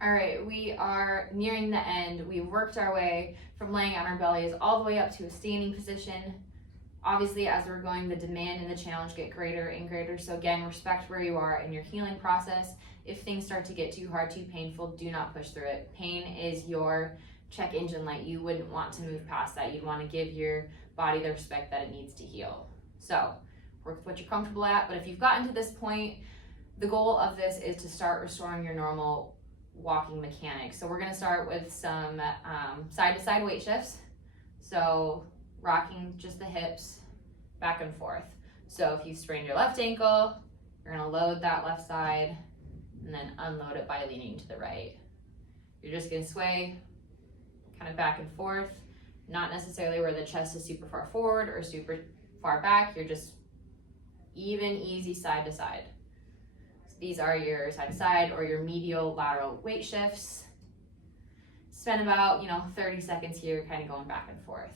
All right, we are nearing the end. We've worked our way from laying on our bellies all the way up to a standing position. Obviously, as we're going, the demand and the challenge get greater and greater. So again, respect where you are in your healing process. If things start to get too hard, too painful, do not push through it. Pain is your check engine light. You wouldn't want to move past that. You'd want to give your body the respect that it needs to heal. So work with what you're comfortable at. But if you've gotten to this point, the goal of this is to start restoring your normal walking mechanics. So we're going to start with some side-to-side weight shifts. So rocking just the hips back and forth. So if you sprained your left ankle, you're going to load that left side and then unload it by leaning to the right. You're just going to sway kind of back and forth, not necessarily where the chest is super far forward or super far back. You're just even, easy side to side. So these are your side to side or your medial lateral weight shifts. Spend about 30 seconds here kind of going back and forth.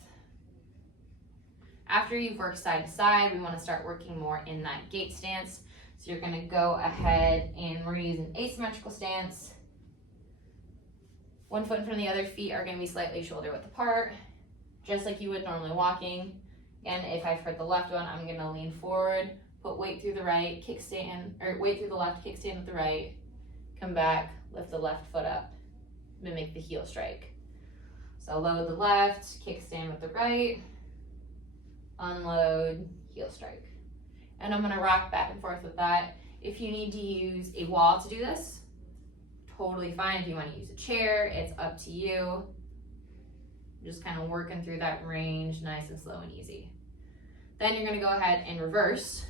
After you've worked side to side, we want to start working more in that gate stance. So you're going to go ahead and we're going to use an asymmetrical stance. One foot in front of the other, feet are going to be slightly shoulder width apart, just like you would normally walking. And if I've heard the left one, I'm going to lean forward, put weight through the right, kickstand, or weight through the left, kickstand with the right, come back, lift the left foot up, mimic the heel strike. So load the left, kickstand with the right, unload, heel strike. And I'm going to rock back and forth with that. If you need to use a wall to do this, totally fine. If you want to use a chair, it's up to you. Just kind of working through that range, nice and slow and easy. Then you're going to go ahead and reverse.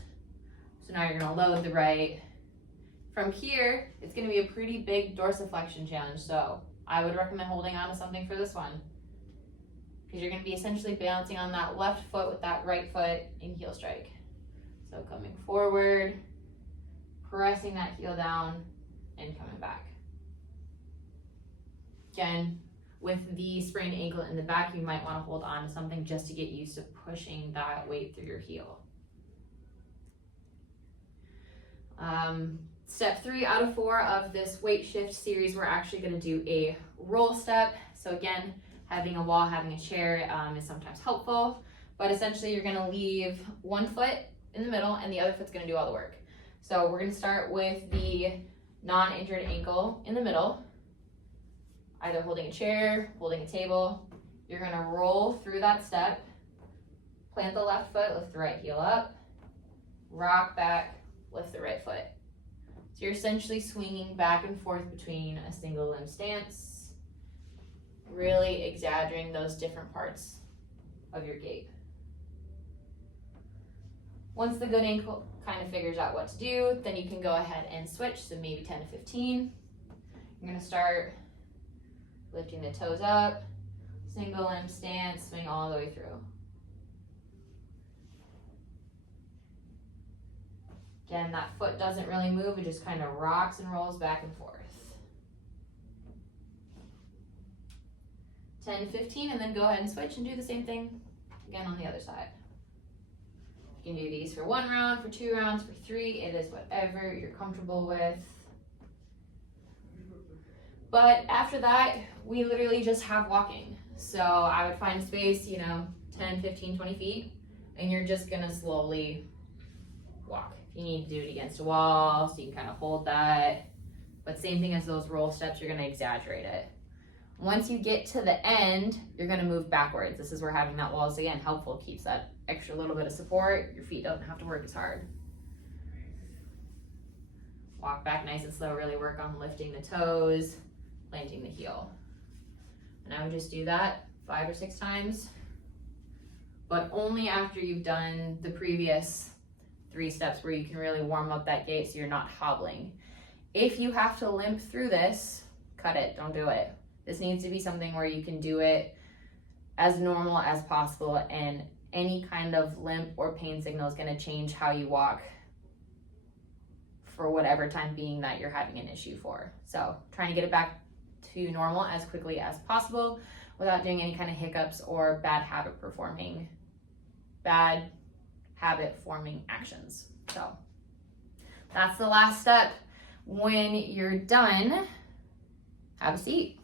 So now you're going to load the right. From here, it's going to be a pretty big dorsiflexion challenge. So I would recommend holding on to something for this one, because you're going to be essentially balancing on that left foot with that right foot in heel strike. So coming forward, pressing that heel down, and coming back. Again, with the sprained ankle in the back, you might want to hold on to something just to get used to pushing that weight through your heel. Step 3 out of 4 of this weight shift series, we're actually going to do a roll step. So again, having a wall, having a chair is sometimes helpful, but essentially you're going to leave one foot in the middle and the other foot's going to do all the work. So we're going to start with the non-injured ankle in the middle, either holding a chair, holding a table. You're going to roll through that step, plant the left foot, lift the right heel up, rock back, lift the right foot. So you're essentially swinging back and forth between a single limb stance, really exaggerating those different parts of your gait. Once the good ankle kind of figures out what to do, then you can go ahead and switch, so maybe 10 to 15. You're going to start lifting the toes up, single limb stance, swing all the way through. Again, that foot doesn't really move, it just kind of rocks and rolls back and forth. 10 to 15, and then go ahead and switch and do the same thing again on the other side. You can do these for 1 round, for 2 rounds, for 3. It is whatever you're comfortable with. But after that, we literally just have walking. So I would find space, 10, 15, 20 feet, and you're just gonna slowly walk. If you need to do it against a wall, so you can kind of hold that. But same thing as those roll steps, you're gonna exaggerate it. Once you get to the end, you're gonna move backwards. This is where having that wall is, again, helpful. Keeps that extra little bit of support. Your feet don't have to work as hard. Walk back nice and slow, really work on lifting the toes, planting the heel. And I would just do that 5 or 6 times, but only after you've done the previous 3 steps where you can really warm up that gait so you're not hobbling. If you have to limp through this, cut it, don't do it. This needs to be something where you can do it as normal as possible, and any kind of limp or pain signal is going to change how you walk for whatever time being that you're having an issue for. So trying to get it back to normal as quickly as possible without doing any kind of hiccups or bad habit forming actions. So that's the last step. When you're done, Have a seat.